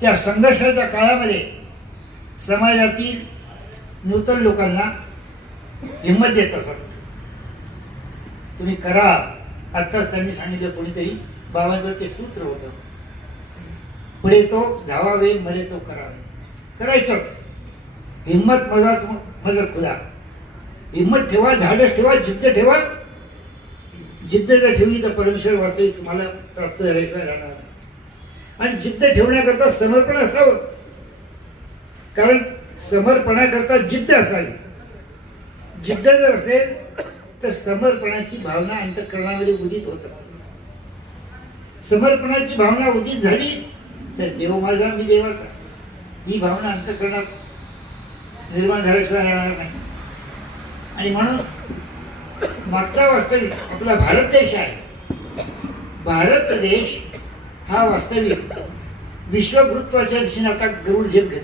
त्या संघर्षाच्या काळामध्ये समाजातील नूतन लोकांना हिंमत देत असत. तुम्ही करा. आत्ताच त्यांनी सांगितलं कोणीतरी, बाबांचं ते सूत्र होतं, पुढे तो धावावे मरे तो करावे. करायचंच. हिंमत मदत खुदा. हिंमत ठेवा, धाडस ठेवा, जिद्द ठेवा. जिद्द जर ठेवली तर परमेश्वर वास्तविक तुम्हाला प्राप्त झाल्याशिवाय राहणार नाही. आणि जिद्द ठेवण्याकरता समर्पण असावं, कारण समर्पणाकरता जिद्द असावी. जिद्द जर असेल तर समर्पणाची भावना अंतःकरणामध्ये उदित होत असते. समर्पणाची भावना उदित झाली तर देव माझा मी देवाचा, ही भावना अंतःकरणात निर्माण झाल्याशिवाय राहणार नाही. आणि म्हणून मागचा वास्तविक आपला भारत देश आहे. भारत देश हा वास्तविक विश्वगुरुत्वाच्या दिशेने आता गरुड झेप घेतो.